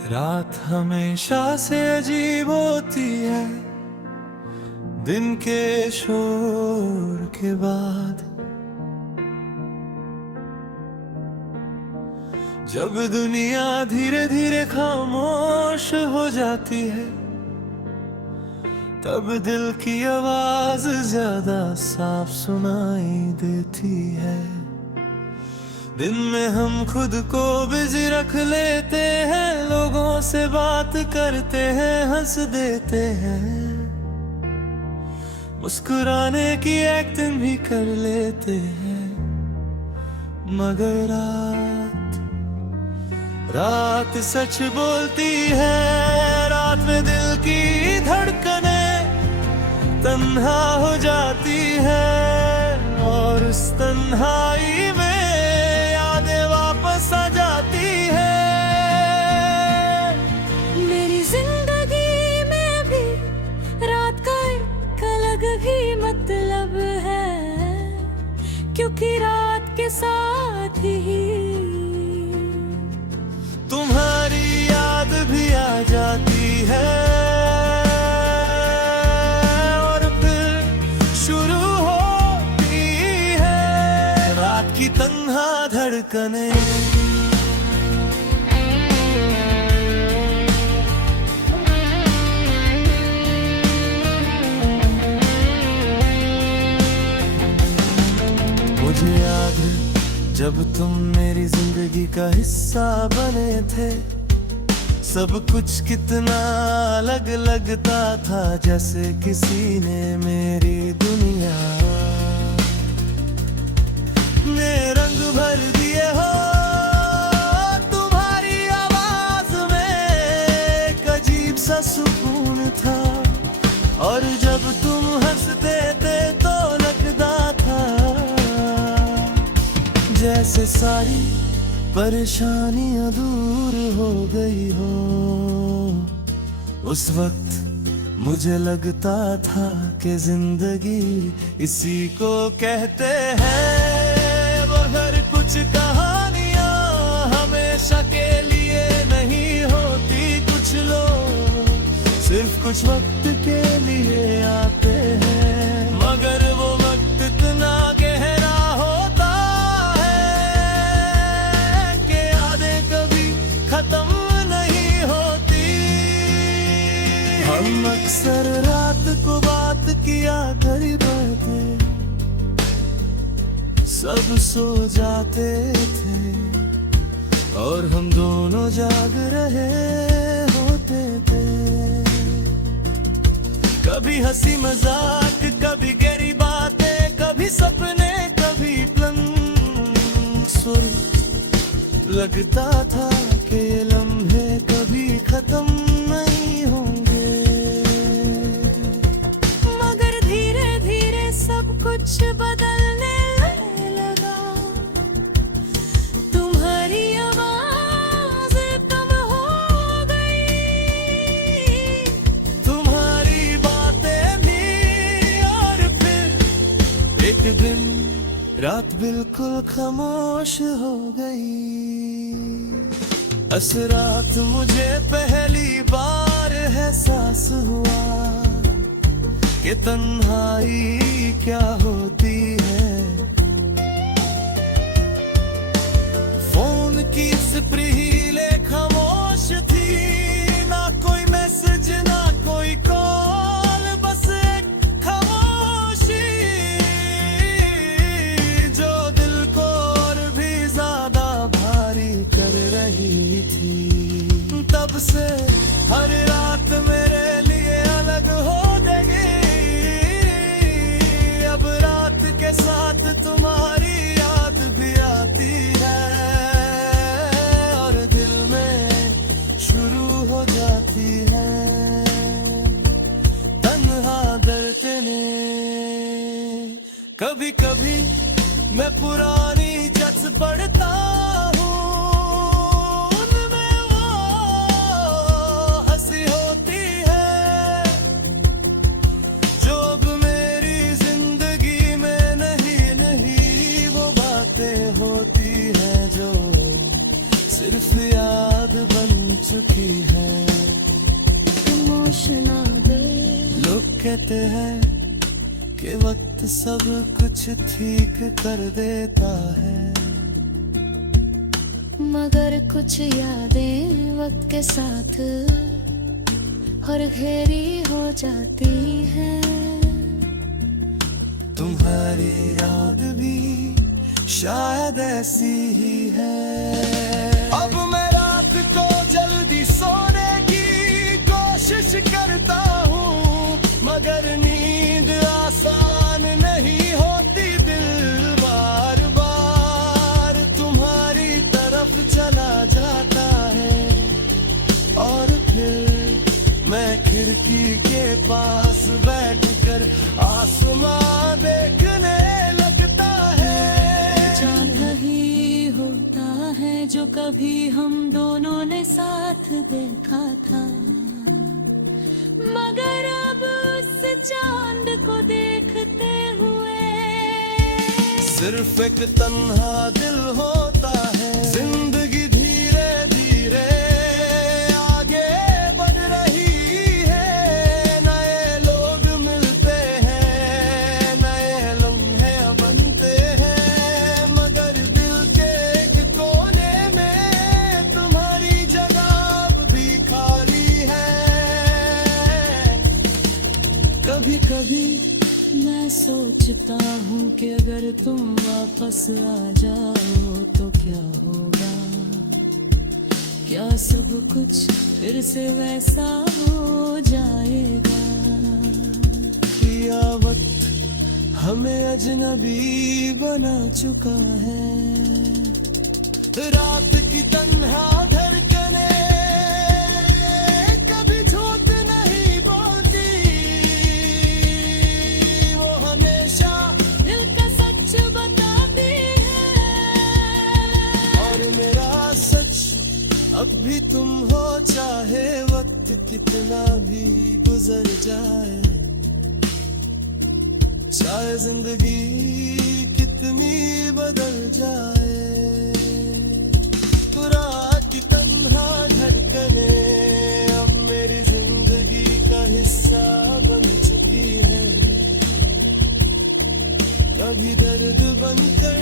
रात हमेशा से अजीब होती है दिन के शोर के बाद। जब दुनिया धीरे धीरे खामोश हो जाती है तब दिल की आवाज ज्यादा साफ सुनाई देती है। दिन में हम खुद को बिजी रख लेते हैं, लोगों से बात करते हैं, हंस देते हैं, मुस्कुराने की एक्टिंग भी कर लेते हैं। मगर रात सच बोलती है, रात में दिल की धड़कनें तन्हा हो जाती है और उस तन्हाई में यादें वापस आ जाती है। मेरी जिंदगी में भी रात का एक अलग ही मतलब है, क्योंकि रात के साथ ही तुम्हारी याद भी आ जाती है और फिर शुरू होती है रात की तन्हा धड़कनें। मुझे याद है जब तुम मेरी जिंदगी का हिस्सा बने थे, सब कुछ कितना अलग लगता था, जैसे किसी ने मेरी दुनिया में रंग भर दिए हो। तुम्हारी आवाज में एक अजीब सा सुकून था और जब तुम हंसते थे तो लगता था जैसे सारी परेशानियां दूर हो गई हो। उस वक्त मुझे लगता था कि जिंदगी इसी को कहते हैं, मगर कुछ कहानियां हमेशा के लिए नहीं होती। कुछ लोग सिर्फ कुछ वक्त के लिए आते हैं, मगर वो वक्त इतना गहरा होता है कि यादें कभी खत्म नहीं होती। हम अक्सर रात को बात किया करते, सब सो जाते थे और हम दोनों जाग रहे होते थे। कभी हंसी मजाक, कभी गहरी बातें, कभी सपने, कभी प्लन सुर। लगता था कि ये लम्हे कभी खत्म नहीं होंगे, मगर धीरे धीरे सब कुछ बदलने लगा। तुम्हारी आवाज कम हो गई, तुम्हारी बातें भी, और फिर एक दिन रात बिल्कुल खामोश हो गई। इस रात मुझे पहली बार एहसास हुआ कि तन्हाई क्या होती है। फोन की स्क्रीन खामोश थी, ना कोई मैसेज ना कोई कॉल, बस एक खामोशी जो दिल को और भी ज्यादा भारी कर रही थी। तब से हर रात मेरे लिए अलग हो गई, अब रात के साथ तुम्हारी याद भी आती है और दिल में शुरू हो जाती है तन्हा धड़कनें। कभी कभी मैं पुरानी जस पढ़ता हूँ, उनमें वो हंसी होती है जो अब मेरी जिंदगी में नहीं। वो बातें होती हैं जो सिर्फ याद बन चुकी है। इमोशनल लोग कहते हैं कि वक्त सब कुछ ठीक कर देता है, मगर कुछ यादें वक्त के साथ और गहरी हो जाती है। तुम्हारी याद भी शायद ऐसी ही है। अब मैं रात को जल्दी सोने की कोशिश करता हूँ, मगर नींद आसान नहीं होती। दिल बार बार तुम्हारी तरफ चला जाता है, और फिर मैं खिड़की के पास बैठकर आसमां देखने लगता है। जान ही होता है जो कभी हम दोनों ने साथ देखा था, मगर अब उस चांद को देखते हुए सिर्फ एक तन्हा दिल होता है। जिंदगी धीरे धीरे आगे बढ़ रही है, नए लोग मिलते हैं, नए लम्हे बनते हैं, मगर दिल के एक कोने में तुम्हारी जगह भी खाली है। कभी कभी मैं सोचता हूँ कि अगर तुम वापस आ जाओ तो क्या होगा, क्या सब कुछ फिर से वैसा हो जाएगा। या वक्त हमें अजनबी बना चुका है। रात की तन्हा धड़कने कभी झूठ नहीं बोलती, वो हमेशा दिल का सच बताती है। और मेरा सच अब भी तुम हो, चाहे वक्त कितना भी गुजर जाए, चाहे जिंदगी कितनी बदल जाए। रात की तन्हा धड़कने अब मेरी जिंदगी का हिस्सा बन चुकी है, कभी दर्द बनकर